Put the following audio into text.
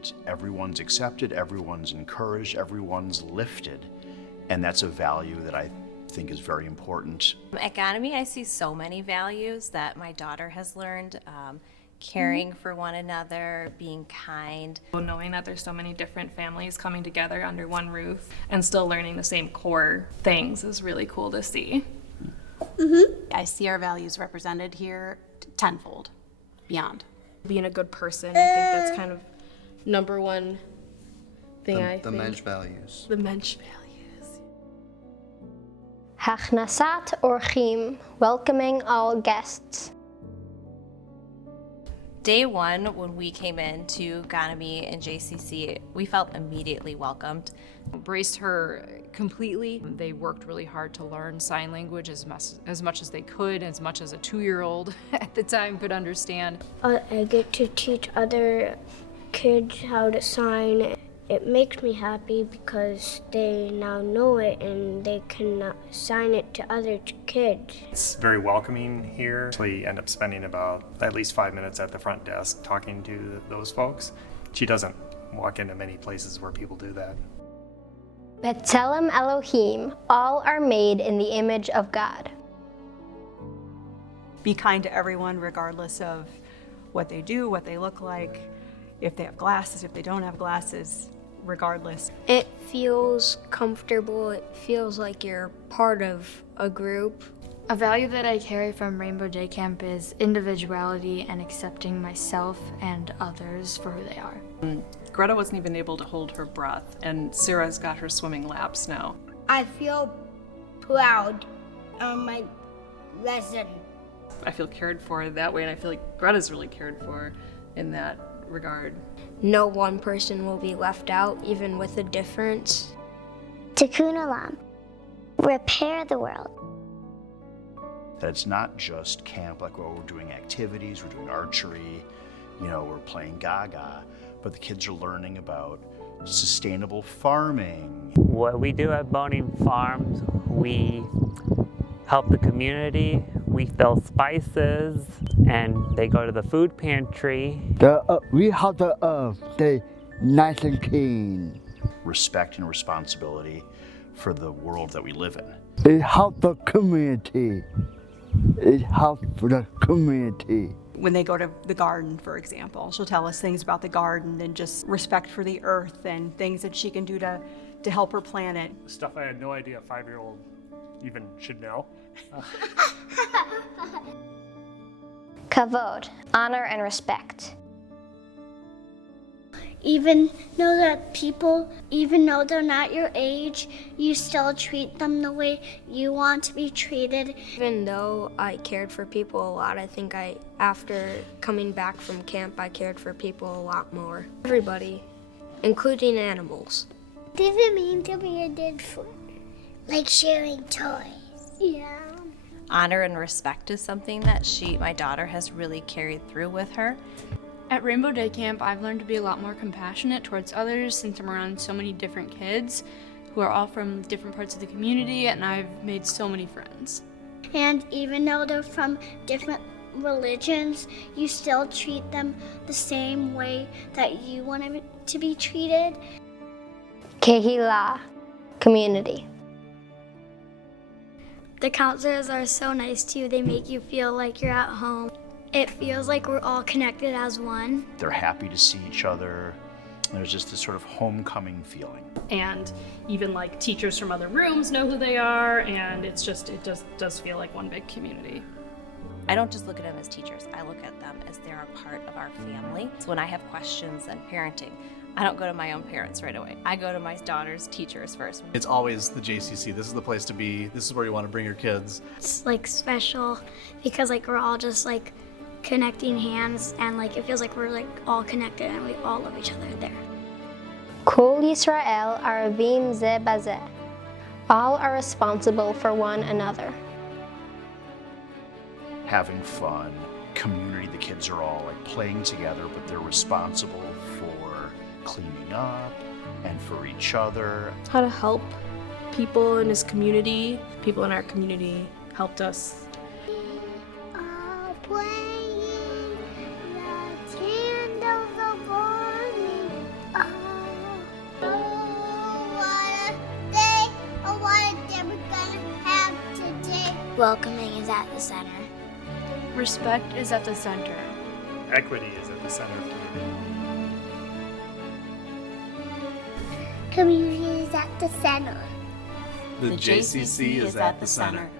and everyone's accepted, everyone's encouraged, everyone's lifted. And that's a value that I think is very important. At Ganymede, I see so many values that my daughter has learned. Caring for one another, being kind. Knowing that there's so many different families coming together under one roof and still learning the same core things is really cool to see. I see our values represented here tenfold, beyond. Being a good person, I think that's kind of number one thing The Mensch values. The Mensch values. Hachnasat orchim, welcoming all guests. Day one, when we came into Ganymede and JCC, we felt immediately welcomed. Embraced her completely. They worked really hard to learn sign language as much as they could, as much as a 2-year-old at the time could understand. I get to teach other kids how to sign. It makes me happy because they now know it and they can sign it to other kids. It's very welcoming here. We end up spending about at least 5 minutes at the front desk talking to those folks. She doesn't walk into many places where people do that. B'Tselem Elohim, all are made in the image of God. Be kind to everyone regardless of what they do, what they look like, if they have glasses, if they don't have glasses, regardless. It feels comfortable. It feels like you're part of a group. A value that I carry from Rainbow Day Camp is individuality and accepting myself and others for who they are. Greta wasn't even able to hold her breath, and Sarah's got her swimming laps now. I feel proud of my lesson. I feel cared for that way, and I feel like Greta's really cared for in that regard. No one person will be left out, even with a difference. Tikkun Olam, repair the world. That it's not just camp, like we're doing activities, we're doing archery, we're playing Gaga, but the kids are learning about sustainable farming. What we do at Boning Farms, we help the community, we fill spices, and they go to the food pantry. We have to stay nice and clean. Respect and responsibility for the world that we live in. It helps the community. It helps the community. When they go to the garden, for example, she'll tell us things about the garden and just respect for the earth and things that she can do to help her planet. Stuff I had no idea a 5-year-old even should know. Kavod, honor and respect. Even though that people, even though they're not your age, you still treat them the way you want to be treated. Even though I cared for people a lot, I think after coming back from camp, I cared for people a lot more. Everybody, including animals. Does it mean to be a good friend? Like sharing toys? Yeah. Honor and respect is something that my daughter has really carried through with her. At Rainbow Day Camp, I've learned to be a lot more compassionate towards others since I'm around so many different kids who are all from different parts of the community, and I've made so many friends. And even though they're from different religions, you still treat them the same way that you want them to be treated. Kehillah, community. The counselors are so nice too. They make you feel like you're at home. It feels like we're all connected as one. They're happy to see each other. There's just this sort of homecoming feeling. And even like teachers from other rooms know who they are, and it just does feel like one big community. I don't just look at them as teachers, I look at them as they're a part of our family. So when I have questions on parenting, I don't go to my own parents right away. I go to my daughter's teachers first. It's always the JCC. This is the place to be. This is where you want to bring your kids. It's like special because like we're all just like connecting hands and like it feels like we're like all connected and we all love each other there. Kol Yisrael Aravim Ze Bazeh. All are responsible for one another. Having fun, community, the kids are all like playing together, but they're responsible for cleaning up and for each other. How to help people in his community. People in our community helped us. Welcoming is at the center. Respect is at the center. Equity is at the center of community. Community is at the center. The JCC is at the center.